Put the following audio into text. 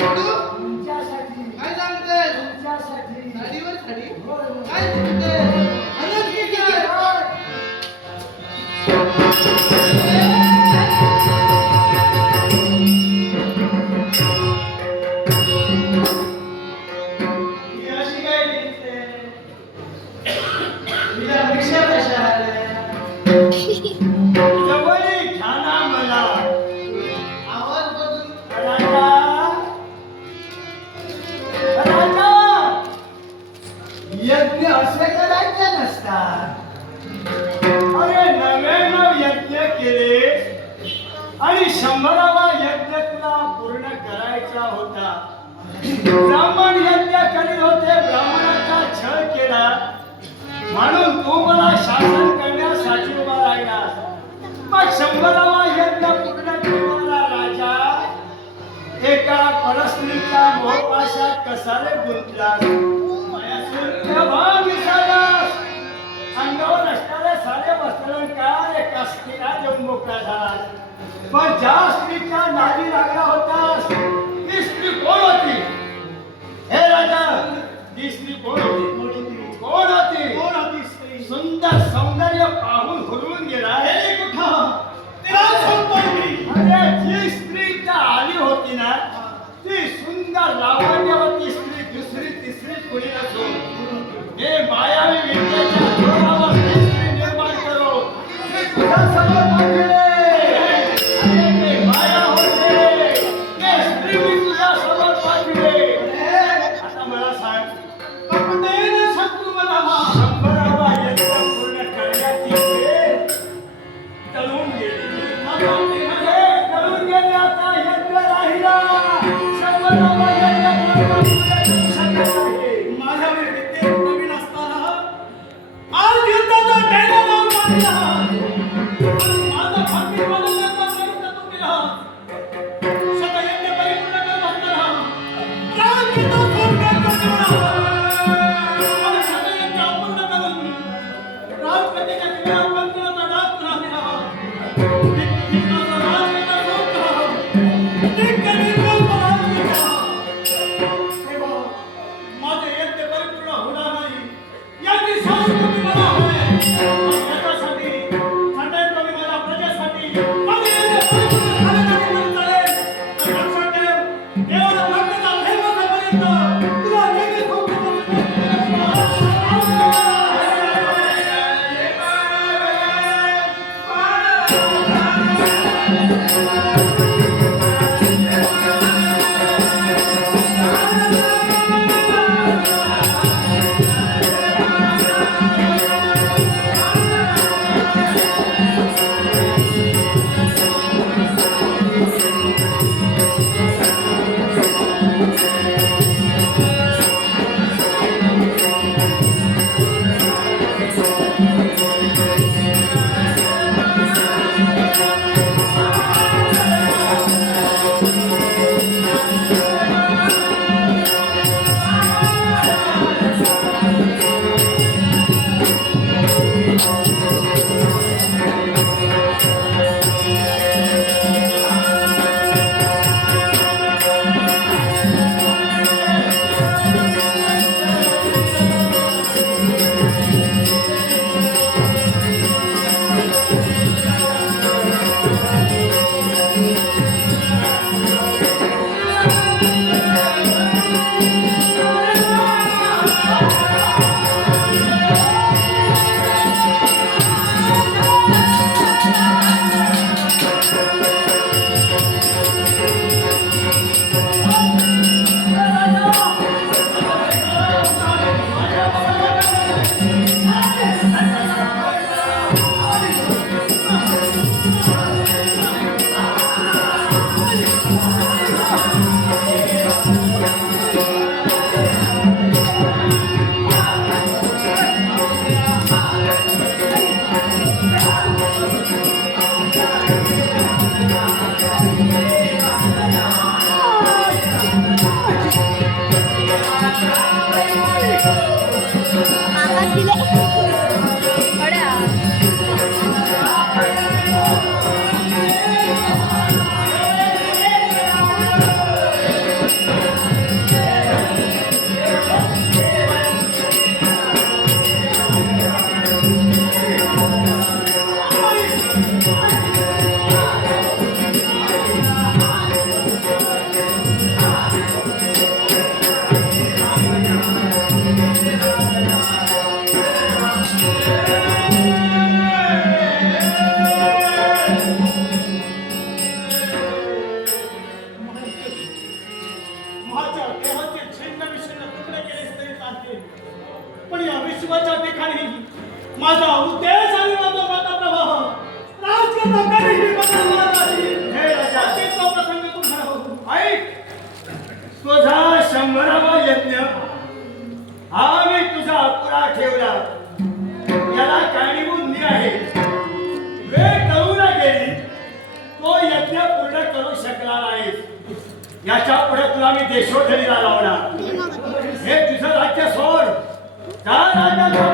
तुमच्यासाठी काय सांगते तुमच्यासाठी साडीवर साडी होय, होय. काय सांगते अनंत की काय ही अशी काय दिसते तिला भिक्षा कशा आल्या जवळी घ्या ना मला आवाज बदलून राजा राजा यज्ञ असे करायचे नसतात अरे नव्याण्णव यज्ञ केले आणि 100वा यज्ञ तुला पूर्ण करायचा होता ब्राह्मण यज्ञ करीत होते ब्राह्मणाचा छळ केला म्हणून तू मला शासन करण्यासाठी उभा राहिला मग 100वा यज्ञ पूर्ण करणारा राजा एका परस्त्रीच्या मोहपाशात कसाले गुंतला तेव्हा विसरलास अंगावर असणारे सारे वस्त्रांकार एका स्त्रीला देऊन मोकळा झाला पण ज्या स्त्रीच्या नादी लागला होतास ती स्त्री कोण होती हे राजा ती स्त्री कोण होती कोण होती स्त्री सुंदर सौंदर्य पाहून हुरळून गेला हे कुठं तिला संपवली अरे जी स्त्री त्या आली होती ना ती सुंदर लावण्यवती स्त्री दुसरी तिसरी कुणी नसून हे मायावी विद्येच्या जोरावर ही स्त्री निर्माण करो मी तुझ्या समोर पाहिजे अरे ते माया होते ते स्त्री मी तुझ्या समोर पाहिजे आता मला सांग आपण शत्रू मला 100वा यज्ञ पूर्ण करण्याची वेळ टळून गेली टळून गेली आता यज्ञ राहिला 100वा यज्ञ पूर्ण करू शकत नाही माझ्या विद्येत नवीन असताना आज युद्धाचा डॅना लावून मारला माझा भाग्य बदलण्याचा प्रयत्न तू केला शतयज्ञ परिपूर्ण करत असताना राजयुद्ध सोडण्यात मला आणि शतयज्ञ अपूर्ण करून राजकन्येच्या जीवनात बंधनाचा डाग राहिला माझा राजयुद्ध सोडला ते कधी पराभूत केला तेव्हा माझे यज्ञ परिपूर्ण होणार नाही याची शाश्वती मला हवी याच्यासाठी खंडन कमी माझ्या देहाचे छिन्न विच्छिन्न तुकडे केलेच तरी चालते, पण या विश्वाच्या ठिकाणी माझा उद्देश आणि माझा प्रवाह राजकारणाकडेही बदलला नाही. हे राजा, तो प्रसंग तू घडव. ऐक, तुझा 100वा यज्ञ हा मी तुझा अपुरा ठेवला, याला कारणीभूत मी आहे. वेळ कळून गेली, तो यज्ञ पूर्ण करू शकला नाही. याच्या पुढे तुला मी देशोधडीला लावणार. हे तुझं राज्य सोड, त्या राजाचा